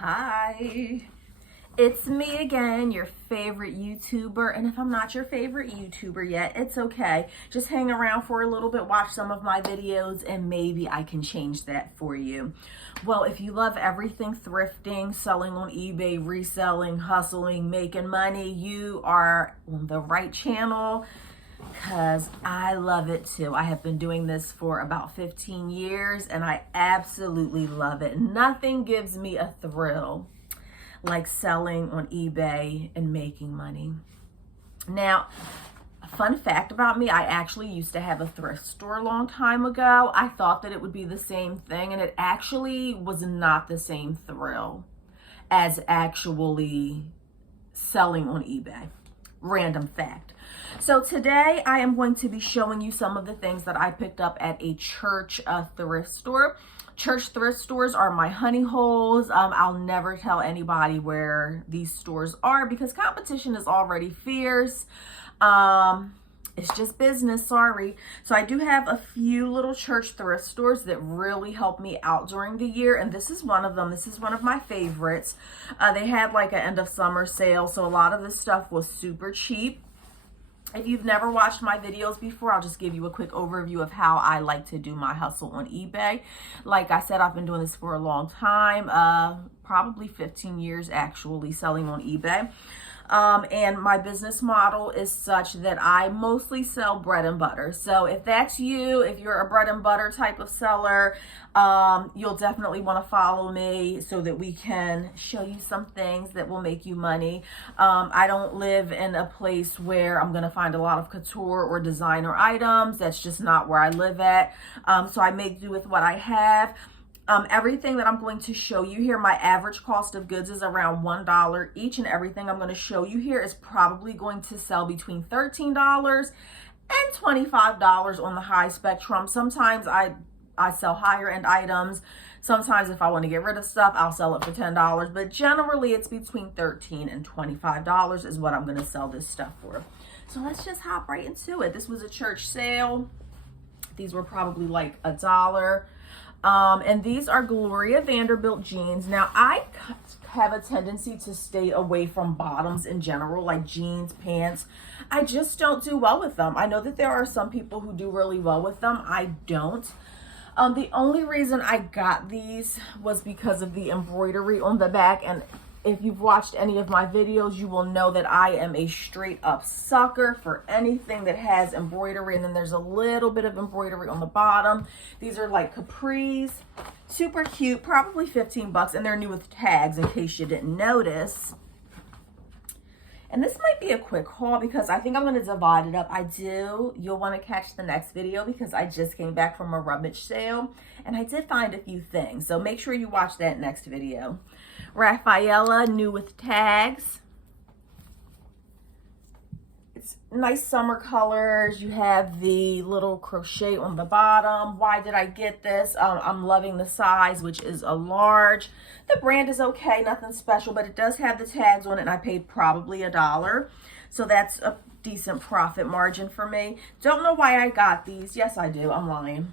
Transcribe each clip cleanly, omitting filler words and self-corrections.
Hi, it's me again, your favorite YouTuber. And if I'm not your favorite YouTuber yet, it's okay. Just hang around for a little bit, watch some of my videos, and maybe I can change that for you. Well, if you love everything thrifting, selling on eBay, reselling, hustling, making money, you are on the right channel, because I love it too. I have been doing this for about 15 years and I absolutely love it. Nothing gives me a thrill like selling on eBay and making money. Now, a fun fact about me, I actually used to have a thrift store a long time ago. I thought that it would be the same thing, and it actually was not the same thrill as actually selling on eBay. Random fact. So today I am going to be showing you some of the things that I picked up at a church thrift store. Church thrift stores are my honey holes. I'll never tell anybody where these stores are because competition is already fierce. It's just business, sorry. So I do have a few little church thrift stores that really help me out during the year, and this is one of them. This is one of my favorites. They had like an end of summer sale, so a lot of this stuff was super cheap. If you've never watched my videos before, I'll just give you a quick overview of how I like to do my hustle on eBay. Like I said, I've been doing this for a long time, probably 15 years actually, selling on eBay. And my business model is such that I mostly sell bread and butter. So if that's you, if you're a bread and butter type of seller, you'll definitely want to follow me so that we can show you some things that will make you money. I don't live in a place where I'm going to find a lot of couture or designer items. That's just not where I live at. So I make do with what I have. Everything that I'm going to show you here, my average cost of goods is around $1 each, and everything I'm going to show you here is probably going to sell between $13 and $25 on the high spectrum. Sometimes I sell higher end items. Sometimes if I want to get rid of stuff, I'll sell it for $10, but generally it's between $13 and $25 is what I'm going to sell this stuff for. So let's just hop right into it. This was a church sale. These were probably like $1. And these are Gloria Vanderbilt jeans. Now, I have a tendency to stay away from bottoms in general, like jeans, pants. I just don't do well with them. I know that there are some people who do really well with them. I don't. The only reason I got these was because of the embroidery on the back. And if you've watched any of my videos, you will know that I am a straight up sucker for anything that has embroidery. And then there's a little bit of embroidery on the bottom. These are like capris, super cute, probably 15 bucks. And they're new with tags in case you didn't notice. And this might be a quick haul because I think I'm going to divide it up. You'll want to catch the next video because I just came back from a rummage sale and I did find a few things. So make sure you watch that next video. Rafaela, new with tags. It's nice summer colors. You have the little crochet on the bottom. Why did I get this? I'm loving the size, which is a large. The brand is okay, nothing special, but it does have the tags on it, and I paid probably $1. So that's a decent profit margin for me. Don't know why I got these. Yes, I do. I'm lying.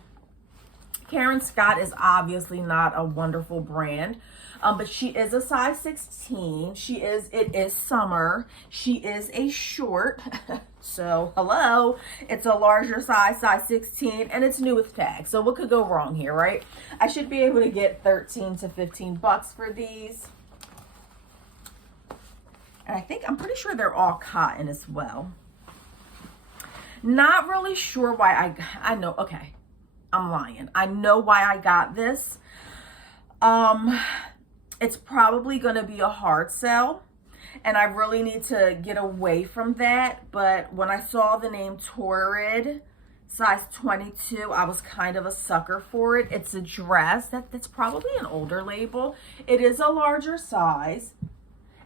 Karen Scott is obviously not a wonderful brand. But she is a size 16. It is summer. She is a short. So, hello. It's a larger size 16, and it's new with tags. So, what could go wrong here, right? I should be able to get 13 to 15 bucks for these. And I'm pretty sure they're all cotton as well. Not really sure why I know, okay. I'm lying. I know why I got this. It's probably going to be a hard sell, and I really need to get away from that. But when I saw the name Torrid, size 22, I was kind of a sucker for it. It's a dress. That's probably an older label. It is a larger size.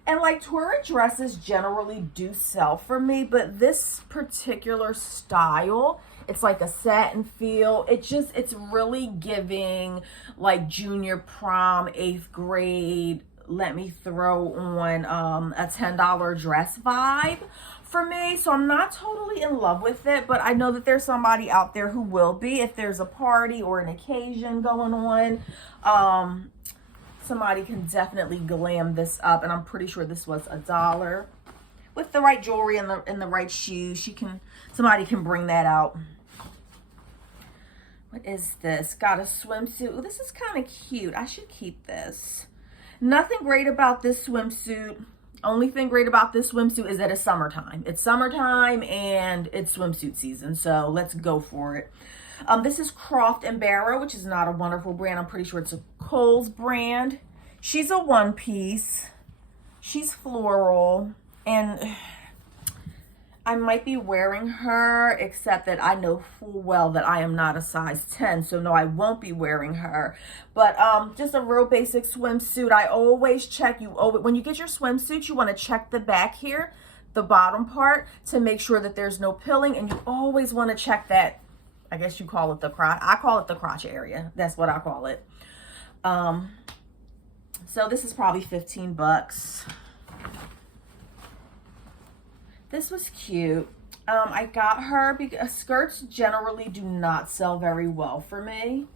And like Torrid dresses generally do sell for me, but this particular style, it's like a satin feel. It's really giving like junior prom, 8th grade, let me throw on a $10 dress vibe for me. So I'm not totally in love with it, but I know that there's somebody out there who will be if there's a party or an occasion going on. somebody can definitely glam this up, and I'm pretty sure this was $1. With the right jewelry and the right shoes, somebody can bring that out. What is this? Got a swimsuit. Ooh, this is kind of cute. I should keep this. Nothing great about this swimsuit. Only thing great about this swimsuit is that it's summertime. It's summertime and it's swimsuit season, so let's go for it. This is Croft & Barrow, which is not a wonderful brand. I'm pretty sure it's a Kohl's brand. She's a one piece. She's floral, and I might be wearing her, except that I know full well that I am not a size 10, so no, I won't be wearing her. But just a real basic swimsuit. I always check, when you get your swimsuit, you want to check the back here, the bottom part, to make sure that there's no pilling, and you always want to check that, I guess you call it the crotch. I call it the crotch area. That's what I call it. So this is probably 15 bucks. This was cute. I got her because skirts generally do not sell very well for me.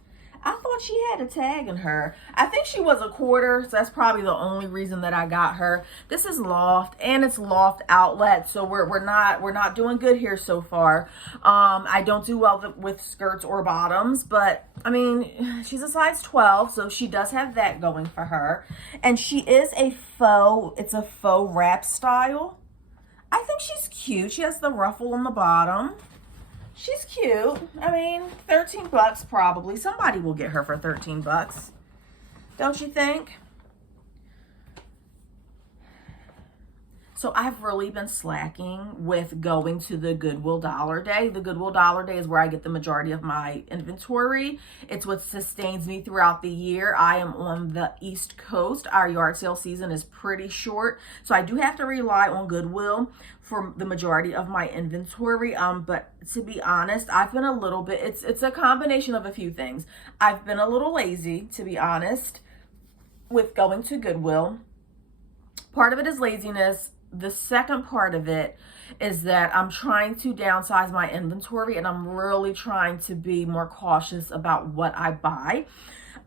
I thought she had a tag in her. I think she was a quarter, so that's probably the only reason that I got her. This is Loft, and it's Loft Outlet, so we're not doing good here so far. I don't do well with skirts or bottoms, but I mean, she's a size 12, so she does have that going for her. And she is a faux, it's a faux wrap style. I think she's cute. She has the ruffle on the bottom. She's cute. I mean, 13 bucks probably. Somebody will get her for 13 bucks. Don't you think? So I've really been slacking with going to the Goodwill Dollar Day. The Goodwill Dollar Day is where I get the majority of my inventory. It's what sustains me throughout the year. I am on the East Coast. Our yard sale season is pretty short, so I do have to rely on Goodwill for the majority of my inventory. But to be honest, I've been a little bit, it's a combination of a few things. I've been a little lazy, to be honest, with going to Goodwill. Part of it is laziness. The second part of it is that I'm trying to downsize my inventory, and I'm really trying to be more cautious about what I buy.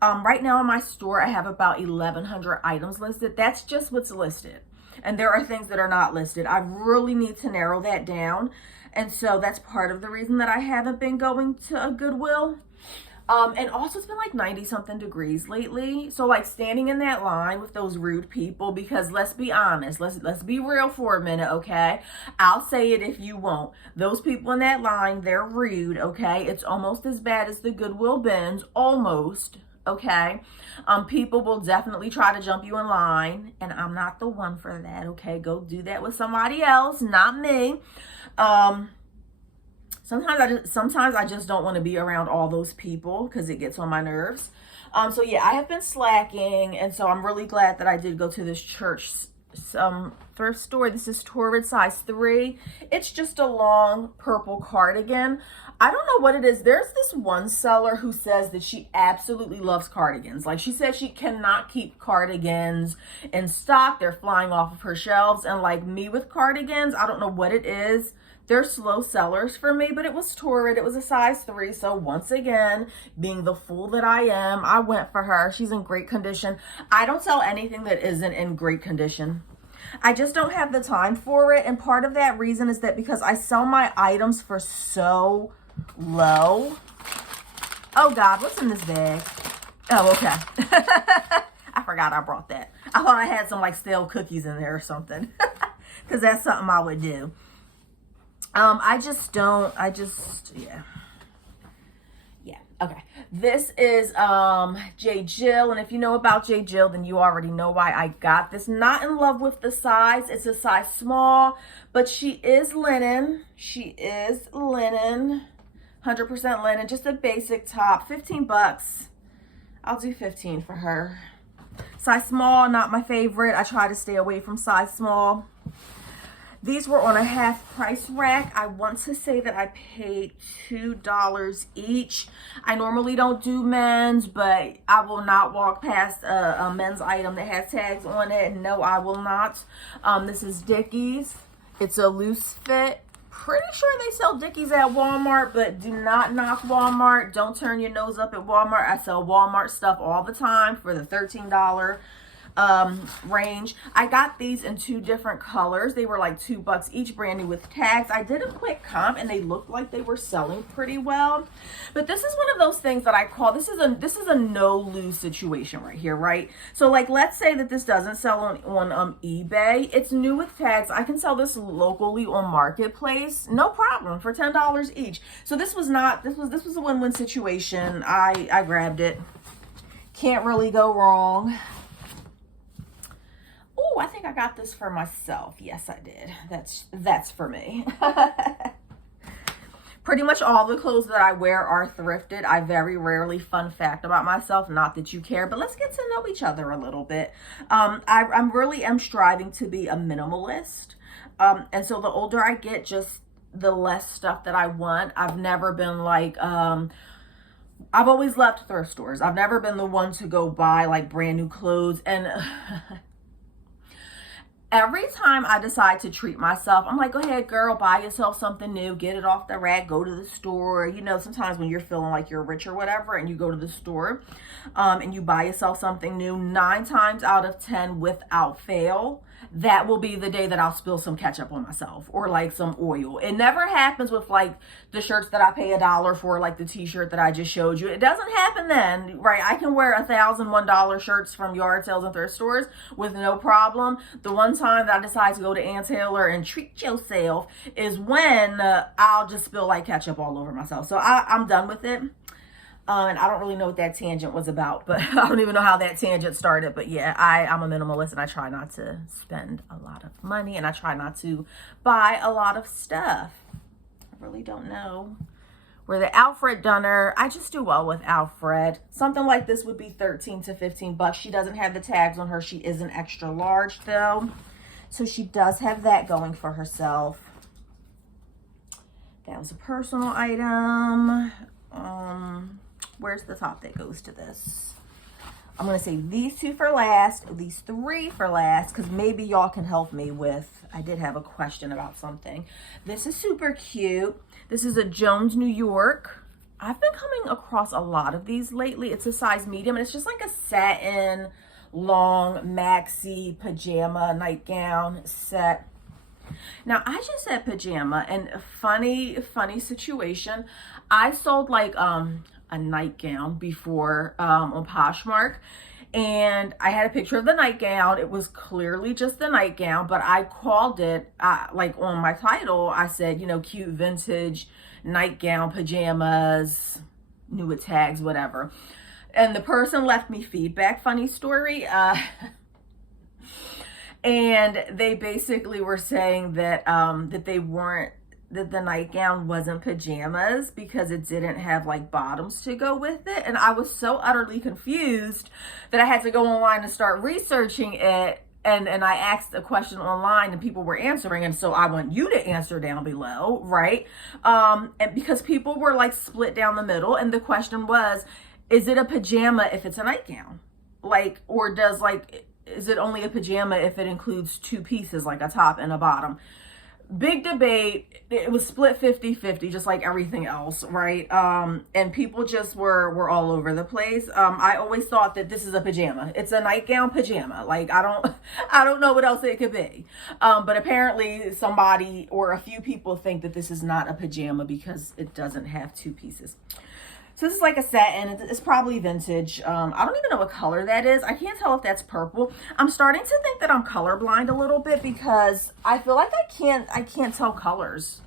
Right now in my store, I have about 1,100 items listed. That's just what's listed. And there are things that are not listed. I really need to narrow that down. And so that's part of the reason that I haven't been going to a Goodwill. And also it's been like 90 something degrees lately. So like standing in that line with those rude people, because let's be honest, let's be real for a minute, okay? I'll say it if you won't. Those people in that line, they're rude, okay? It's almost as bad as the Goodwill bins, almost, okay? People will definitely try to jump you in line, and I'm not the one for that, okay? Go do that with somebody else, not me. Sometimes I just don't want to be around all those people because it gets on my nerves. So yeah, I have been slacking, and so I'm really glad that I did go to this church thrift store. This is Torrid size 3. It's just a long purple cardigan. I don't know what it is. There's this one seller who says that she absolutely loves cardigans. Like, she says she cannot keep cardigans in stock. They're flying off of her shelves. And like me with cardigans, I don't know what it is. They're slow sellers for me, but it was Torrid. It was a size 3. So once again, being the fool that I am, I went for her. She's in great condition. I don't sell anything that isn't in great condition. I just don't have the time for it. And part of that reason is that because I sell my items for so low. Oh God, what's in this bag? Oh, okay. I forgot I brought that. I thought I had some like stale cookies in there or something. Because that's something I would do. Yeah, okay. This is J. Jill, and if you know about J. Jill, then you already know why I got this. Not in love with the size. It's a size small, but she is linen. She is linen, 100% linen, just a basic top, 15 bucks. I'll do 15 for her. Size small, not my favorite. I try to stay away from size small. These were on a half price rack. I want to say that I paid $2 each. I normally don't do men's, but I will not walk past a men's item that has tags on it. No, I will not. This is Dickies. It's a loose fit, pretty sure they sell Dickies at Walmart, but do not knock Walmart. Don't turn your nose up at Walmart. I sell Walmart stuff all the time for the $13 range. I got these in 2 different colors. They were like $2 each, brand new with tags. I did a quick comp and they looked like they were selling pretty well. But this is one of those things that I call, this is a no lose situation right here, right? So like, let's say that this doesn't sell on eBay. It's new with tags. I can sell this locally on Marketplace, no problem, for $10 each. So this was a win-win situation. I grabbed it. Can't really go wrong. Oh, I think I got this for myself. Yes, I did. That's for me. Pretty much all the clothes that I wear are thrifted. I very rarely, fun fact about myself, not that you care, but let's get to know each other a little bit. I really am striving to be a minimalist. And so the older I get, just the less stuff that I want. I've never been like, I've always loved thrift stores. I've never been the one to go buy like brand new clothes. And every time I decide to treat myself, I'm like, go ahead, girl, buy yourself something new, get it off the rack, go to the store. You know, sometimes when you're feeling like you're rich or whatever, and you go to the store and you buy yourself something new, 9 times out of 10, without fail, that will be the day that I'll spill some ketchup on myself or like some oil. It never happens with like the shirts that I pay $1 for, like the t-shirt that I just showed you. It doesn't happen then, right? I can wear $1,001 shirts from yard sales and thrift stores with no problem. The one time that I decide to go to Ann Taylor and treat yourself is when I'll just spill like ketchup all over myself. So I'm done with it. And I don't really know what that tangent was about, but I don't even know how that tangent started. But yeah, I'm a minimalist and I try not to spend a lot of money and I try not to buy a lot of stuff. I really don't know. Where the Alfred Dunner, I just do well with Alfred. Something like this would be 13 to 15 bucks. She doesn't have the tags on her. She is an extra large though. So she does have that going for herself. That was a personal item. Where's the top that goes to this? I'm going to say these 2 for last, these 3 for last, because maybe y'all can help me with, I did have a question about something. This is super cute. This is a Jones, New York. I've been coming across a lot of these lately. It's a size medium, and it's just like a satin, long, maxi, pajama, nightgown set. Now, I just said pajama, and funny situation. I sold like, a nightgown before on Poshmark, and I had a picture of the nightgown. It was clearly just the nightgown, but I called it like on my title, I said, you know, cute vintage nightgown, pajamas, new with tags, whatever. And the person left me feedback, funny story, and they basically were saying that that the nightgown wasn't pajamas because it didn't have like bottoms to go with it. And I was so utterly confused that I had to go online and start researching it. And I asked a question online and people were answering. And so I want you to answer down below, right? And because people were like split down the middle. And the question was, is it a pajama if it's a nightgown? Like, or is it only a pajama if it includes 2 pieces, like a top and a bottom? Big debate. It was split 50-50, just like everything else, right? And people just were all over the place. I always thought that this is a pajama. It's a nightgown pajama. Like, I don't know what else it could be. But apparently somebody or a few people think that this is not a pajama because it doesn't have 2 pieces. So this is like a satin. It's probably vintage. I don't even know what color that is. I can't tell if that's purple. I'm starting to think that I'm colorblind a little bit because I feel like I can't tell colors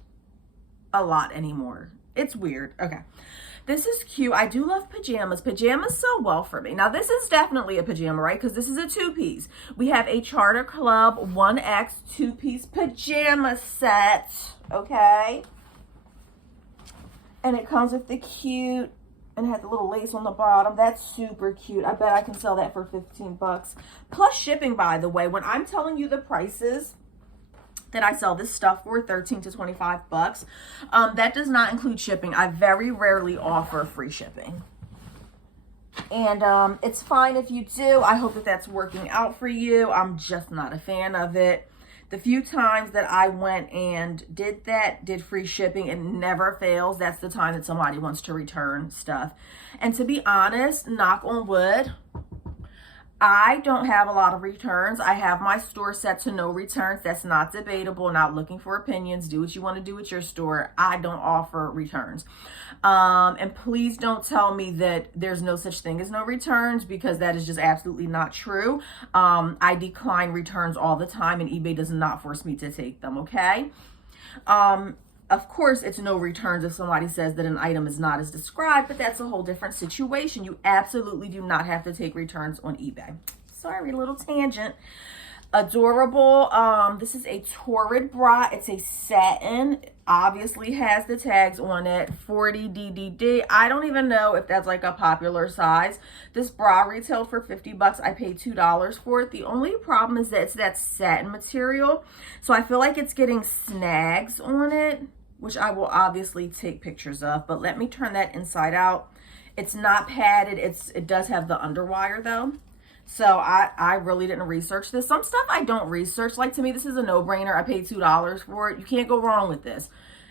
a lot anymore. It's weird. Okay. This is cute. I do love pajamas. Pajamas sell well for me. Now this is definitely a pajama, right? Because this is a 2-piece. We have a Charter Club 1X 2-piece pajama set. Okay. And it comes with the cute, and it has a little lace on the bottom. That's super cute. I bet I can sell that for 15 bucks. Plus shipping, by the way. When I'm telling you the prices that I sell this stuff for, 13 to 25 bucks, that does not include shipping. I very rarely offer free shipping. And it's fine if you do. I hope that that's working out for you. I'm just not a fan of it. The few times that I went and did free shipping, it never fails. That's the time that somebody wants to return stuff. And to be honest, knock on wood, I don't have a lot of returns. I have my store set to no returns. That's not debatable. Not looking for opinions. Do what you want to do with your store. I don't offer returns. And please don't tell me that there's no such thing as no returns, because that is just absolutely not true. I decline returns all the time, and eBay does not force me to take them, okay? Of course, it's no returns if somebody says that an item is not as described, but that's a whole different situation. You absolutely do not have to take returns on eBay. Sorry, little tangent. Adorable. This is a Torrid bra. It's a satin. Obviously has the tags on it. 40 DDD. I don't even know if that's like a popular size. This bra retailed for 50 bucks. I paid $2 for it. The only problem is that it's that satin material. So I feel like it's getting snags on it, which I will obviously take pictures of, but let me turn that inside out. It's not padded. It does have the underwire though. So I really didn't research this. Some stuff I don't research. Like, to me, this is a no-brainer. I paid $2 for it. You can't go wrong with this.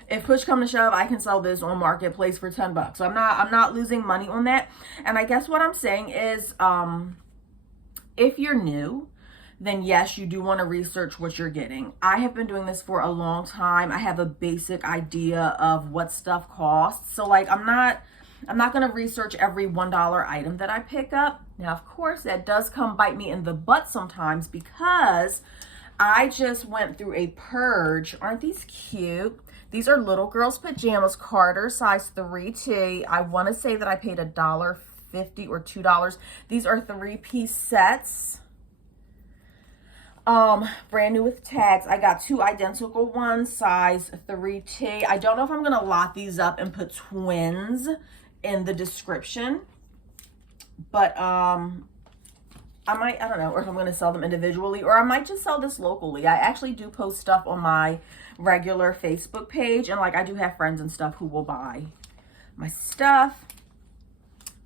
If push come to shove, I can sell this on Marketplace for 10 bucks. So I'm not losing money on that. And I guess what I'm saying is, if you're new, then yes, you do want to research what you're getting. I have been doing this for a long time. I have a basic idea of what stuff costs. So like, I'm not going to research every $1 item that I pick up. Now, of course, that does come bite me in the butt sometimes, because I just went through a purge. Aren't these cute? These are little girls' pajamas, Carter, size 3T. I want to say that I paid $1.50 or $2. These are 3-piece sets. Brand new with tags. I got 2 identical ones, size 3T. I don't know if I'm going to lot these up and put twins in the description, but I don't know, or if I'm going to sell them individually, or I might just sell this locally. I actually do post stuff on my regular Facebook page, and like, I do have friends and stuff who will buy my stuff.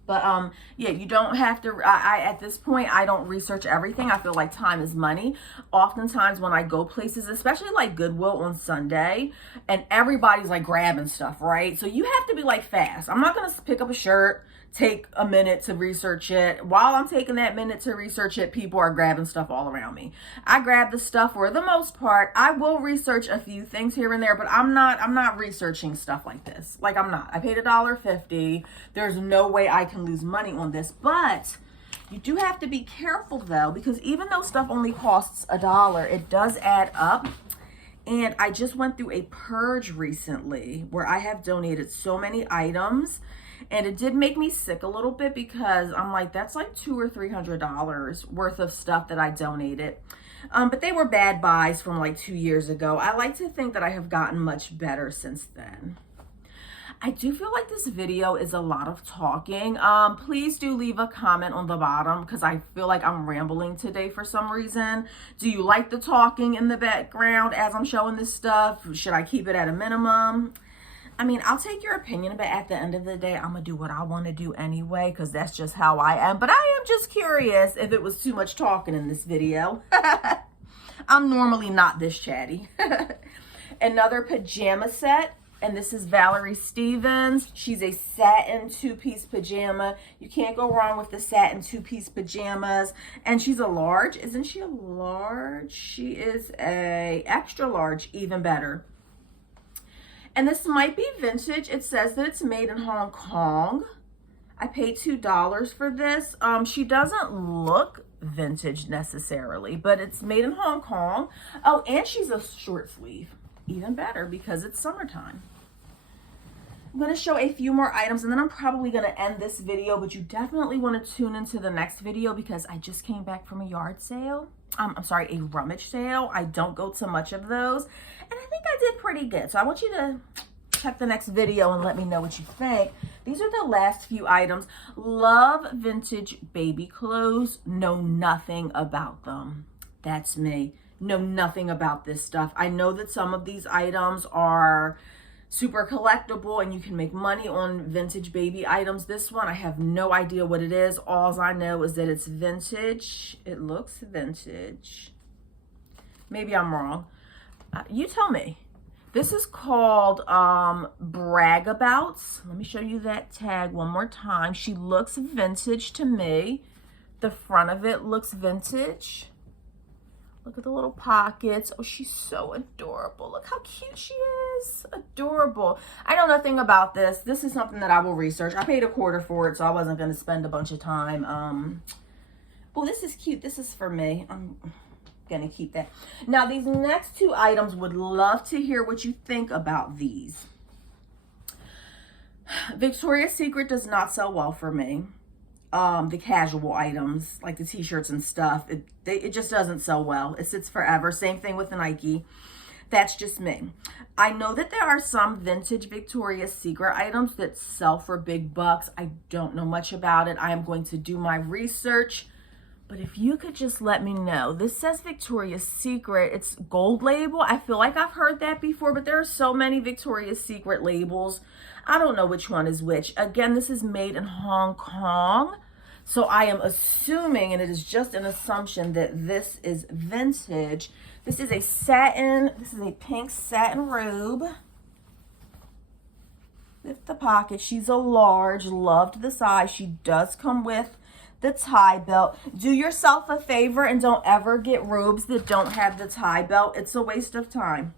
But yeah, you don't have to, at this point, I don't research everything. I feel like time is money. Oftentimes when I go places, especially like Goodwill on Sunday, and everybody's like grabbing stuff, right? So you have to be like fast. I'm not going to pick up a shirt, take a minute to research it. While I'm taking that minute to research it, people are grabbing stuff all around me. I grab the stuff for the most part. I will research a few things here and there, but I'm not researching stuff like this. Like, I'm not. I paid $1.50. There's no way I can lose money on this, but you do have to be careful though, because even though stuff only costs $1, it does add up. And I just went through a purge recently where I have donated so many items. And it did make me sick a little bit, because I'm like, that's like $200 or $300 worth of stuff that I donated. But they were bad buys from like 2 years ago. I like to think that I have gotten much better since then. I do feel like this video is a lot of talking. Please do leave a comment on the bottom, because I feel like I'm rambling today for some reason. Do you like the talking in the background as I'm showing this stuff? Should I keep it at a minimum? I mean, I'll take your opinion, but at the end of the day, I'm going to do what I want to do anyway, because that's just how I am. But I am just curious if it was too much talking in this video. I'm normally not this chatty. Another pajama set, and this is Valerie Stevens. She's a satin 2-piece pajama. You can't go wrong with the satin 2-piece pajamas. And she's a large. Isn't she a large? She is a extra large, even better. And this might be vintage. It says that it's made in Hong Kong. I paid $2 for this. She doesn't look vintage necessarily, but it's made in Hong Kong. Oh, and she's a short sleeve. Even better, because it's summertime. I'm going to show a few more items, and then I'm probably going to end this video, but you definitely want to tune into the next video, because I just came back from a yard sale. I'm sorry, a rummage sale. I don't go to much of those, and I think I did pretty good. So I want you to check the next video and let me know what you think. These are the last few items. Love vintage baby clothes. Know nothing about them. That's me. Know nothing about this stuff. I know that some of these items are super collectible and you can make money on vintage baby items. This one, I have no idea what it is. All I know is that it's vintage. It looks vintage. Maybe I'm wrong. You tell me. This is called Bragabouts. Let me show you that tag one more time. She looks vintage to me. The front of it looks vintage. Look at the little pockets. Oh, she's so adorable. Look how cute she is. Adorable. I know nothing about this. This is something that I will research. I paid $1/4 for it, so I wasn't going to spend a bunch of time. Oh, this is cute. This is for me. I'm going to keep that. Now, these next two items, would love to hear what you think about these. Victoria's Secret does not sell well for me. The casual items, like the t-shirts and stuff, it just doesn't sell well. It sits forever. Same thing with the Nike. That's just me. I know that there are some vintage Victoria's Secret items that sell for big bucks. I don't know much about it. I am going to do my research. But if you could just let me know. This says Victoria's Secret. It's gold label. I feel like I've heard that before, but there are so many Victoria's Secret labels. I don't know which one is which. Again, this is made in Hong Kong. So I am assuming, and it is just an assumption, that this is vintage. This is a pink satin robe with the pocket. She's a large, loved the size. She does come with the tie belt. Do yourself a favor and don't ever get robes that don't have the tie belt. It's a waste of time.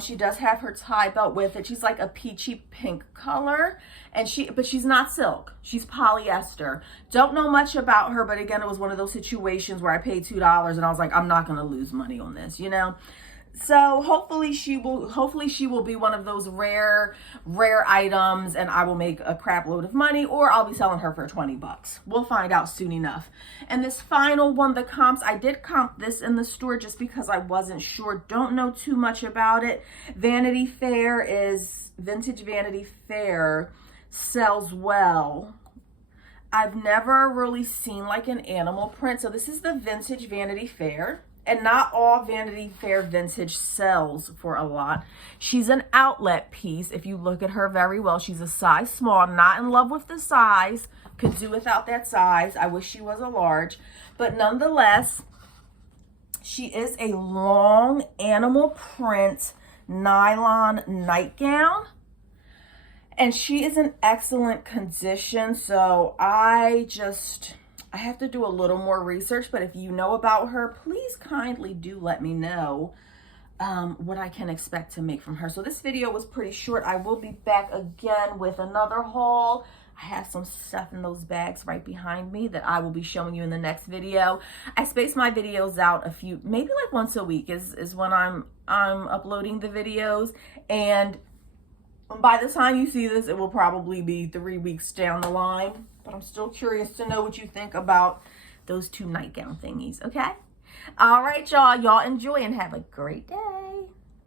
She does have her tie belt with it. She's like a peachy pink color, and but she's not silk. She's polyester. Don't know much about her, but again, it was one of those situations where I paid $2 and I was like, I'm not going to lose money on this, you know? So hopefully she will be one of those rare items, and I will make a crap load of money, or I'll be selling her for 20 bucks. We'll find out soon enough. And this final one, the comps, I did comp this in the store just because I wasn't sure. Don't know too much about it. Vanity Fair vintage Vanity Fair sells well. I've never really seen like an animal print. So this is the vintage Vanity Fair. And not all Vanity Fair vintage sells for a lot. She's an outlet piece. If you look at her very well, she's a size small. Not in love with the size. Could do without that size. I wish she was a large. But nonetheless, she is a long animal print nylon nightgown. And she is in excellent condition. So I have to do a little more research, but if you know about her, please kindly do let me know what I can expect to make from her. So this video was pretty short. I will be back again with another haul. I have some stuff in those bags right behind me that I will be showing you in the next video. I space my videos out maybe like once a week is when I'm uploading the videos. And by the time you see this, it will probably be 3 weeks down the line. But I'm still curious to know what you think about those two nightgown thingies, okay? All right, y'all. Y'all enjoy and have a great day.